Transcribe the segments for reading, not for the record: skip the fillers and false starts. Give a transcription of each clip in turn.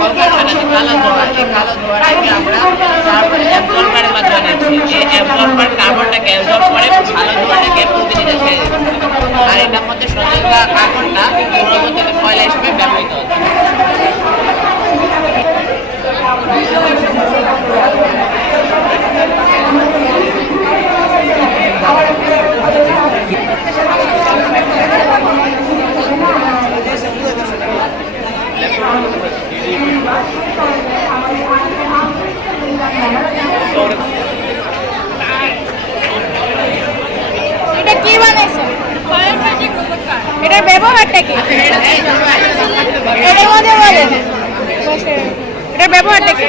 কলকারখানা যে কালো ধোঁয়া, এই কালো ধোঁয়াটাকে আমরা কার্বন অ্যাবজর্বারের মাধ্যমে নিচ্ছি। এই অ্যাবজর্বার কার্বনটাকে অ্যাবজর্ব করে ভালো ধোঁয়াটাকে প্রতিদিনে ছেড়ে দিচ্ছে। আর এটার মধ্যে সঞ্চয় করা কার্বনটা পরবর্তীতে কয়লা হিসেবে ব্যবহৃত হচ্ছে। এটা কি বানাইছে? এটার ব্যবহারটা কি? এটার মধ্যে বলেন এটার ব্যবহারটা কি?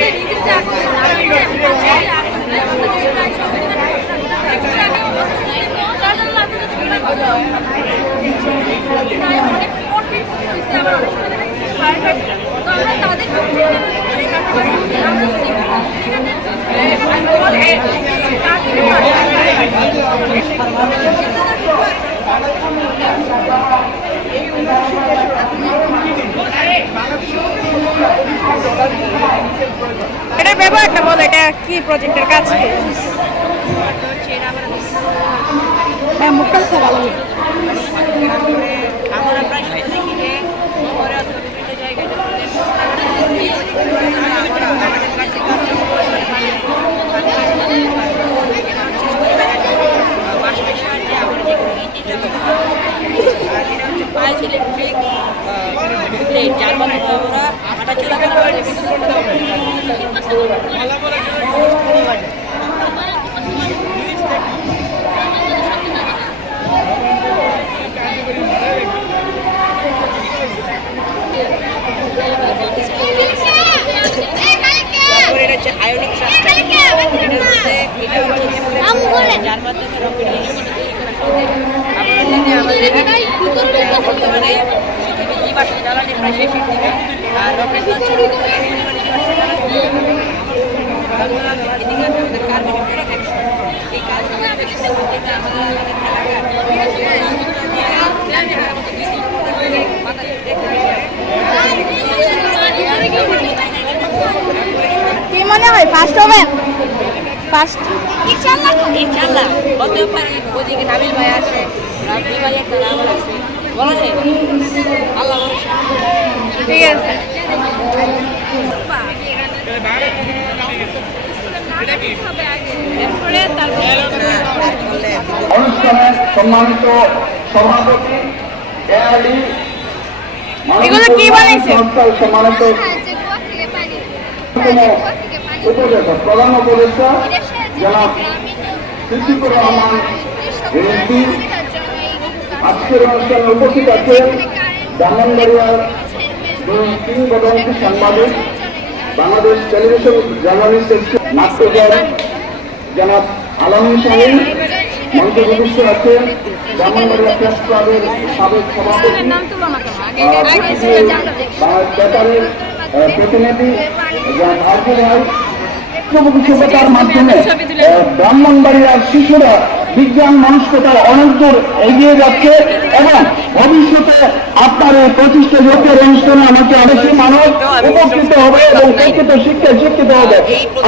এটার ব্যবহারটা বলো, এটা কি প্রজেক্টের কাজ কি? হ্যাঁ, মুখটা তো ভালো হবে। আমরা প্রায় দেখি যে শহরে অথবা বিভিন্ন জায়গায় যার মাধ্যমে আমরা হাঁটা চলাচল করে আয়নিক যার মাধ্যমে রকেট বর্তমানে পৃথিবীর জীবাশ্ম জ্বালানি প্রায় শেষের দিকে আর রকেট কার্বন এই কি মনে হয় ফার্স্ট হবেন? ফার্স্ট ইনশাআল্লাহ হতে পারে। ওদিকে নাবিল ভাই আসে, রাবিল ভাই একটা নাম আছে, বলা যায় আল্লাহ ঠিক আছে। অনুষ্ঠানে সম্মানিত সভাপতি এগুলো কি বানাইছে? সম্মানিত উপদেষ্টা প্রধান উপদেষ্টা জনাব সিদ্দিকুর রহমান এমপি আজকের অনুষ্ঠানে উপস্থিত আছেন ব্রাহ্মণবাড়িয়ার কিংবদন্তি সাংবাদিক বাংলাদেশ টেলিভিশন জার্নালিস্ট নাট্যকার জনাব আলমী শাহীন, মঞ্চে উপস্থিত আছেন ব্রাহ্মণবাড়িয়া প্রেস ক্লাবের সাবেক সভাপতি বেতারের প্রতিনিধি ভাই মাধ্যমে ব্রাহ্মণবাড়িয়ার শিশুরা বিজ্ঞান মনস্কতার অনেক দূর এগিয়ে যাচ্ছে এবং ভবিষ্যতে আপনার এই প্রতিষ্ঠা লোকের অনুষ্ঠানে আমাকে অবশ্যই মানুষ উপকৃত হবে এবং শিক্ষিত শিক্ষায় শিক্ষিত হবে।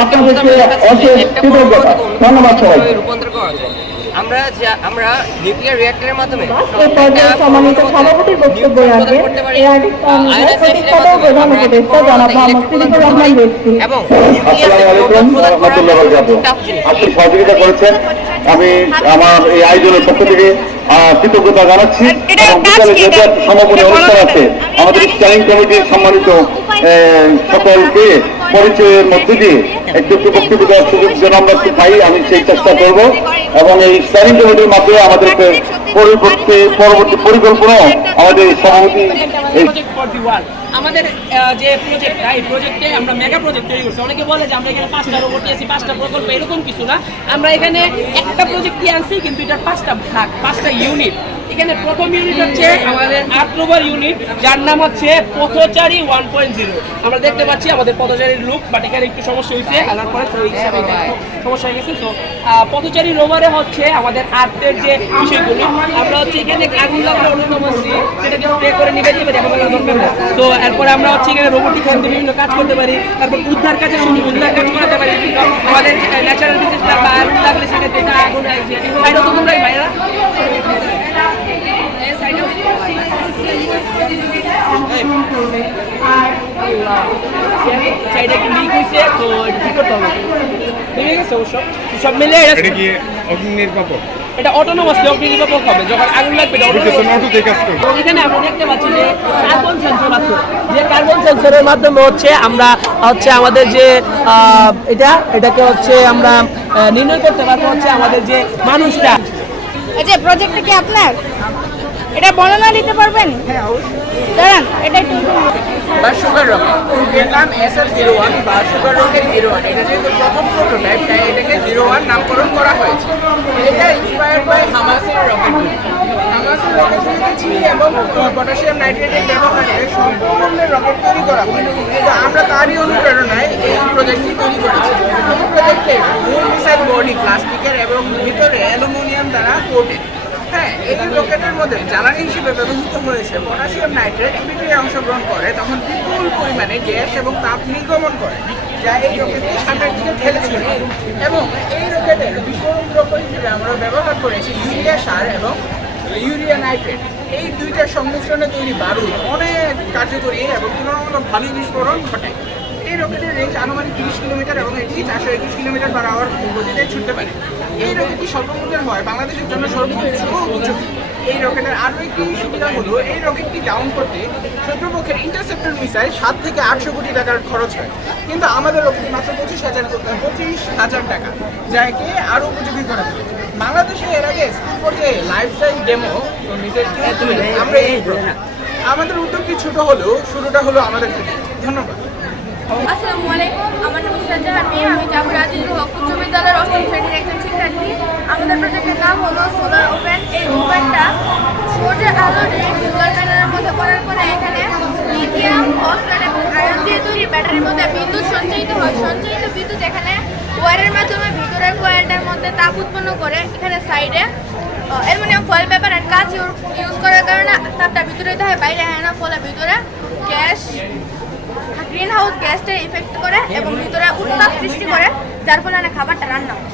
আপনাদেরকে অশেষ কৃতজ্ঞতা, ধন্যবাদ সবাই। আমরা নিউক্লিয়ার রিঅ্যাক্টরের মাধ্যমে সম্মানিত সভাপতির বক্তব্য রাখবেন প্রধান উপদেষ্টা জনাব মোহাম্মদ সিদ্দিকুর রহমান ব্যক্তি। এবং আপনি সহযোগিতা করেছেন, আমি আমার এই আয়োজনের পক্ষ থেকে কৃতজ্ঞতা জানাচ্ছি। এবং বিকালে যেহেতু একটা সমাপনী অনুষ্ঠান আছে, আমাদের স্ট্যান্ডিং কমিটির সম্মানিত সকলকে পরিচয়ের মধ্যে দিয়ে একটু বক্তব্য দেওয়ার সুযোগ যেন আমরা একটু পাই, আমি সেই চেষ্টা করব। এবং এই স্ট্যান্ডিং কমিটির মাধ্যমে আমাদেরকে পরবর্তী পরিকল্পনাও আমাদের সভাপতি আমাদের যে প্রজেক্টটা, এই প্রজেক্টে আমরা মেগা প্রজেক্ট তৈরি করছি। অনেকে বলে যে আমরা এখানে 5টা রোবট নিয়েছি, 5টা প্রকল্প, এরকম কিছু না। আমরা এখানে একটা প্রজেক্ট আনছি, কিন্তু এটার 5টা ভাগ, 5টা ইউনিট। এখানে প্রথম ইউনিট হচ্ছে আমাদের 8 নম্বর ইউনিট, যার নাম হচ্ছে পথচারী 1.0। আমরা দেখতে পাচ্ছি আমাদের পথচারীর লুক, বাট এখানে একটু সমস্যা হয়েছে আনার পরে, তো এই হিসাবে এটা একটু সমস্যা হয়ে গেছে। তো পথচারী রোভারে হচ্ছে আমাদের আর্টের যে বিষয়গুলো, আমরা হচ্ছে এখানে আগুন লাগলে অন্যতম সেটাকে স্প্রে করে নিবে দিবে, দেখা গেল দরকার না। তো এরপরে আমরা হচ্ছে এখানে রোবোটিক হ্যান্ড দিয়ে বিভিন্ন কাজ করতে পারি, তারপর উদ্ধার কাজের সময় উদ্ধার কাজ করাতে পারি। আমাদের ন্যাচারাল ডিজাস্টার বা আগুন লাগলে সেটাতে আগুন লাগছে সাইডও তো তোমরাই ভাইরা সাইডে কি লিক হয়েছে, তো এটা ঠিক করতে হবে। ঠিক আছে, সব মিলে এটা কি অগ্নি নির্বাপক? এটা অটোনোমাসলি অগ্নি নির্বাপক হবে যখন আগুন লাগবে। এখানে আমরা দেখতে পাচ্ছি যে কার্বন সেন্সর আছে, যে কার্বন সেন্সরের মাধ্যমে হচ্ছে আমরা হচ্ছে আমাদের যে এটাকে হচ্ছে আমরা নির্ণয় করতে পারবো হচ্ছে আমাদের যে মানুষটা। এই যে প্রজেক্টটা কি আপনার? এটা বর্ণনা দিতে পারবেন? দাঁড়ান, এটা একটু বা সুগার রকেট, এর নাম SL-01 বা সুগার রকেট 01। এটা যেহেতু প্রথম প্রোটোটাইপ, তাই এটাকে 01 নামকরণ করা হয়েছে। এটা ইন্সপায়ার্ড বাই হামাসের রকেটগুলি। হামাসের রকেটগুলিকে চিনি এবং পটাশিয়াম নাইট্রেটের ব্যবহারে সম্পূর্ণ রকেট তৈরি করা হয়, কিন্তু আমরা তারই অনুপ্রেরণায় এই প্রজেক্টটি তৈরি করেছি। এই প্রজেক্টের মূল মিসাইল বডি প্লাস্টিকের এবং ভিতরে অ্যালুমিনিয়াম দ্বারা কোটেড। হ্যাঁ, এই রকেটের মধ্যে জ্বালানি হিসেবে ব্যবহৃত হয়েছে পটাশিয়াম নাইট্রেট। বিক্রিয়ায় অংশগ্রহণ করে তখন বিপুল পরিমাণে গ্যাস এবং তাপ নির্গমন করে, যা এই রকেটকে সামনের দিকে ঠেলেছিল। এবং এই রকেটের বিস্ফোরক দ্রব্য হিসেবে আমরা ব্যবহার করেছি ইউরিয়া সার এবং ইউরিয়া নাইট্রেট। এই দুইটার সংমিশ্রণে তৈরি বারুদ অনেক কার্যকরী এবং তুলনামূলক ভালোই বিস্ফোরণ ঘটে। এই রকেটের রেঞ্জ আনুমানিক 30 কিলোমিটার এবং এটি 421 কিলোমিটার পার আওয়ার গতিতে ছুটতে পারে। এই রকেটটি স্বল্পমূল্যের হয় বাংলাদেশের জন্য সর্বোচ্চ উপযোগী। এই রকেটের আরও একটি সুবিধা হলো এই রকেটটি ডাউন করতে শত্রুপক্ষের ইন্টারসেপ্টর মিসাইল 7 থেকে 800 কোটি টাকার খরচ হয়, কিন্তু আমাদের রকেটটি মাত্র 25,000 টাকা, যা একে আরও উপযোগী করে তোলে। বাংলাদেশে এর আগে স্কুল পর্যায়ে লাইফ সাইজ ডেমো মিসাইল আমরা এই প্রথম। আমাদের উদ্যোগটি ছোট হলেও শুরুটা হলো আমাদের থেকে। ধন্যবাদ। আসসালামু আলাইকুম, আমার নাম ইসরাত মিয়া। আমি জাবর আজিজুল হক উচ্চ বিদ্যালয়ের 8ম শ্রেণীর একজন শিক্ষার্থী। আমাদের প্রজেক্টের নাম হলো সোলার ওভেন। এই ওভেনটা সূর্যের আলো ডিরেক্ট সোলার প্যানেলের মধ্যে পড়ার পরে এখানে লিথিয়াম, ফসফেট এবং আয়রন দিয়ে তৈরি ব্যাটারির মধ্যে বিদ্যুৎ সঞ্চালিত হয়। সঞ্চালিত বিদ্যুৎ এখানে ওয়্যারের মাধ্যমে ভিতরের কয়েলটার মধ্যে তাপ উৎপন্ন করে। এখানে সাইডে অ্যালুমিনিয়াম ফয়েল পেপার অ্যান্ড কাঁচ ইউজ করার কারণে তাপটা ভিতরে হয়, বাইরে হয় না, ফলে ভিতরে গ্যাস গ্রিন হাউস গ্যাসটা ইফেক্ট করে এবং ভিতরে উত্তাপ সৃষ্টি করে, যার ফলে অনেক খাবারটা রান্না হয়।